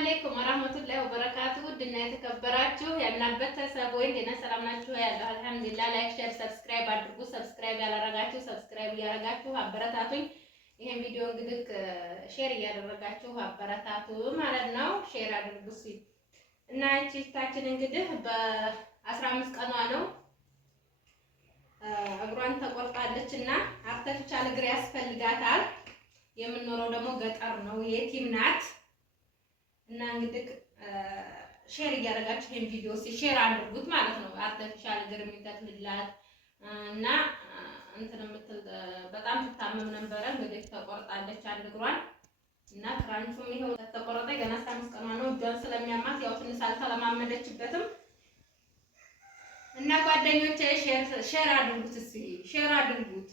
አለይኩም ወራህመቱላሂ ወበረካቱሁ ድና የተከበራችሁ ያልናበት ተሰብ ወይ እንደና ሰላም ናችሁ? ያለው አልሐምዱሊላህ። ላይክ ሼር ሰብስክራይብ አድርጉ። ሰብስክራይብ ያላረጋችሁ ሰብስክራይብ እያረጋችሁ አበረታቱኝ። ይሄን ቪዲዮ እንግዲህ ሼር እያደረጋችሁ አበረታቱ ማለት ነው። ሼር አድርጉ እና እቺታችን እንግዲህ በ15 ቀኗ ነው እግሯን ተቆርጣለች እና አርተፊሻል እግር ያስፈልጋታል። የምንኖረው ደግሞ ገጠር ነው፣ የቲም ናት እና እንግዲህ ሼር እያደረጋችሁ ይሄን ቪዲዮ ሼር አድርጉት ማለት ነው። አርተፊሻል እግር የሚተክልላት እና እንትን የምትል በጣም ትታመም ነበረ። እንግዲህ ተቆርጣለች አንድ እግሯን እና ክራንቹም ይሄው ተቆረጠ። ገና 15 ቀኗ ነው። እጇን ስለሚያማት ያው ትንሽ አልተለማመደችበትም እና ጓደኞቼ ሼር አድርጉት፣ እስኪ ሼር አድርጉት።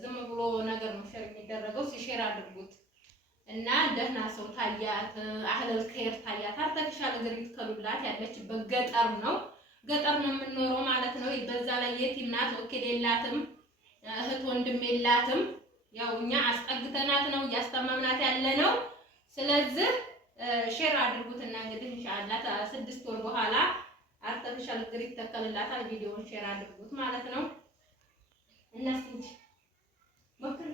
ዝም ብሎ ነገር ነው ሼር የሚደረገው። ሼር አድርጉት እና ደህና ሰው ታያት፣ አህለል ከይር ታያት። አርተፊሻል እግር ይትከሉላት። ያለችበት ገጠር ነው፣ ገጠር ነው የምንኖረው ማለት ነው። በዛ ላይ የቲም ናት፣ ወኪል የላትም፣ እህት ወንድም የላትም። ያው እኛ አስጠግተናት ነው እያስታመምናት ያለ ነው። ስለዚህ ሼር አድርጉትና እንግዲህ ኢንሻአላህ 6 ወር በኋላ አርተፊሻል እግር ይተከልላታል። ቪዲዮውን ሼር አድርጉት ማለት ነው። እነሱ ሞክር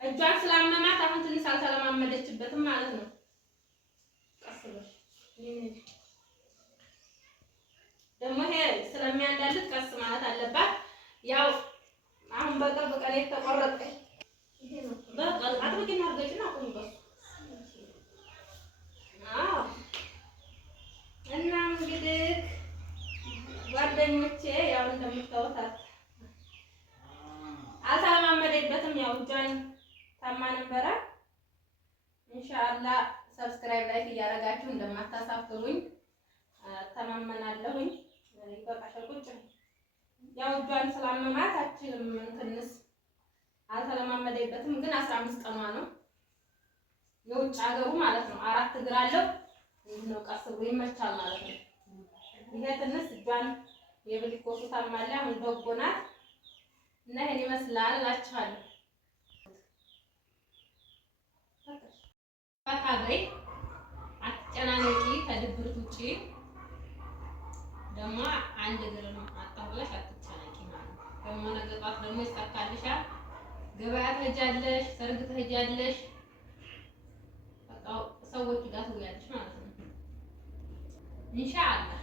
እጇን ስላመማት አሁን ትንሽ አልተለማመደችበትም ማለት ነው። ቀስበሽ ደግሞ ይሄ ስለሚያንዳልት ቀስ ማለት አለባት። ያው አሁን በቅርብ ቀን የተቆረጠ ይሄ ነው። በቃ አጥብቂ ማርገጭና ቆንጆ እና እንግዲህ ጓደኞቼ ያው እንደምታወታት አልተለማመደበትም። ያው እጇን ታማ ነበረ። ኢንሻአላህ ሰብስክራይብ ላይክ እያደረጋችሁ እንደማታሳፍሩኝ ተማመናለሁኝ። ይበቃሻል ቁጭ ያው እጇን ስላመማት አችልም እንትንስ አልተለማመደበትም። ግን 15 ቀኗ ነው። የውጭ ሀገሩ ማለት ነው። 4 እግር አለው ነው። ቀስ ብሎ ይመቻል ማለት ነው። ይሄ ትንሽ እጇን የብሊኮሱ ታማለ አሁን ደጎናት እና ይሄን ይመስላል እላችኋለሁ። ፈታበይ አትጨናነቂ። ከድብርት ውጪ ደግሞ አንድ እግር ነው አጣብለሽ አትጨናነቂ ማለት ነው። ደግሞ ነገ ጧት ደግሞ ይሳካልሻል። ገበያ ትሄጃለሽ፣ ሰርግ ትሄጃለሽ፣ በቃ ሰዎች ጋር ትውያለሽ ማለት ነው። ኢንሻአላህ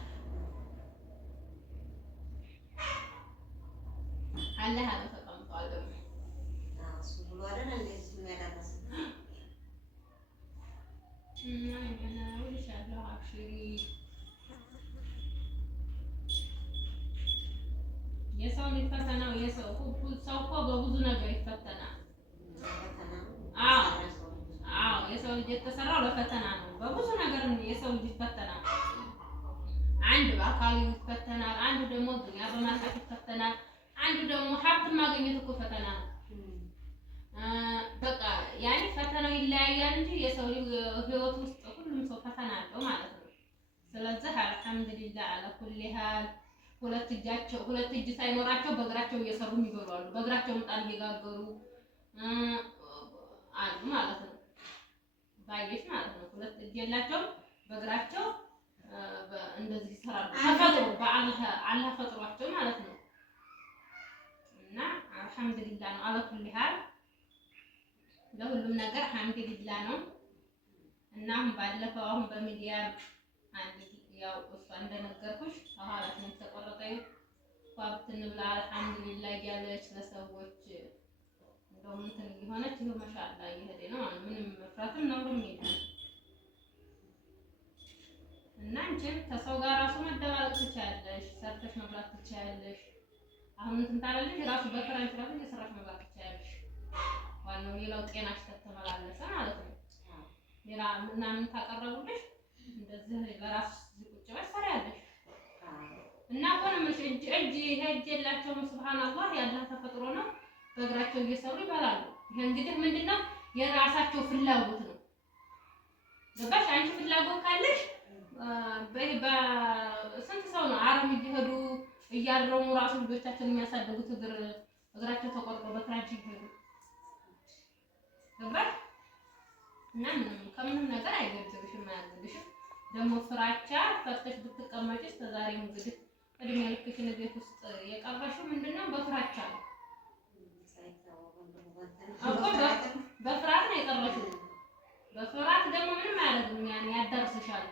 አላህ ተቀምጧል። ደግሞ እሱ ብሎ አይደል እንደዚህ የሚያደርስ ወልሻለሁ። አብሽሪ የሰው ልጅ ፈተናው የሰው ሰው እኮ በብዙ ነገር ይፈተናል። አዎ የሰው ልጅ የተሰራው ለፈተና ነው። በብዙ ነገር የሰው ልጅ ይፈተናል። አንድ በአካሉ ይፈተናል፣ አንዱ ደግሞ ዱንያ በማጣት ይፈተናል፣ አንዱ ደግሞ ሀብት ማግኘት እኮ ፈተና ነው። በቃ ያኔ ፈተናው ይለያያል እንጂ የሰው ልጅ ህይወት ውስጥ ሁሉም ሰው ፈተና አለው ማለት ነው። ስለዚህ አልሐምዱሊላህ አለ ኩሊ ሀል ሁለት እጅ ሳይኖራቸው በእግራቸው እየሰሩ የሚበሉ አሉ። በእግራቸው ምጣድ እየጋገሩ አሉ ማለት ነው። ባየሽ ማለት ነው። ሁለት እጅ የላቸውም፣ በእግራቸው እንደዚህ ይሰራሉ። ተፈጥሮ በአላህ ፈጥሯቸው ማለት ነው። እና አልሐምዱሊላህ ነው አለ ኩሊ ሀል ለሁሉም ነገር አልሐምዱሊላህ ነው። እና ባለፈው አሁን በሚዲያ አንድ ያው እሷ እንደነገርኩሽ ከኋላችን ተቆረጠው ፋብትን ብላ አልሐምዱሊላህ እያለች ለሰዎች እንደውም እንትን እየሆነች ይሄው ማሻአላ እየሄደ ነው። ምንም መፍራትም ነውም የለም። እና አንቺም ከሰው ጋር ራሱ መደባለቅ ትችያለሽ፣ ሰርተሽ መብላት ትችያለሽ። አሁን እንትን ታላለሽ ራሱ በክራንች ራሱ እየሰራሽ መብላት ትችያለሽ። ዋናው ሌላው ጤናሽ ተተመላለሰ ማለት ነው። ሌላ ምናምን ታቀረቡልሽ እንደዚህ ለራስሽ ቁጭ ብለሽ ትሰሪያለሽ። እና ቆነምሽ እጅ የላቸውም። ሱብሃንአላህ ያላህ ተፈጥሮ ነው። በእግራቸው እየሰሩ ይበላሉ። ይሄ እንግዲህ ምንድነው የራሳቸው ፍላጎት ነው። ገባሽ? አንቺ ፍላጎት ካለሽ በስንት ሰው ነው አረም እየሄዱ እያረሙ ራሱ ልጆቻቸውን የሚያሳድጉት እግራቸው ተቆርጦ በክራንች ይሄዱ። ገባሽ? እና ምንም ከምንም ነገር አይገድብሽም ማለት ነው። ደግሞ ፍራቻ ፈርተሽ ብትቀመጪ እስከዛሬ እንግዲህ እድሜ ልክሽን ቤት ውስጥ የቀረሽው ምንድነው? በፍራቻ ነው እኮ በፍርሃት ነው የቀረሽው። በፍርሃት ደግሞ ምንም አያደርግም። ያን ያዳርስሻል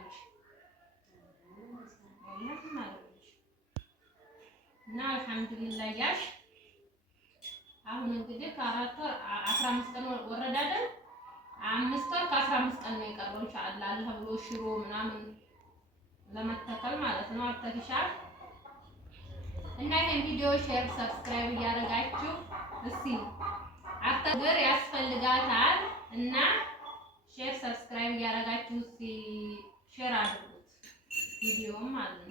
ወላሂ ማለት ነው። እና አልሐምዱሊላህ ያሽ አሁን እንግዲህ ከ4 ወር 15 ቀን ወረደ አይደል? 5 ወር ከ15 ቀን ነው የቀረው ኢንሻአላህ አላህ ብሎ ሽሮ ምናምን ለመተከል ማለት ነው። አርተፊሻል እና ይሄን ቪዲዮ ሼር፣ ሰብስክራይብ እያደረጋችሁ እስቲ አተግር ያስፈልጋታል እና ሼር፣ ሰብስክራይብ እያደረጋችሁ እስቲ ሼር አድርጉት ቪዲዮውን ማለት ነው።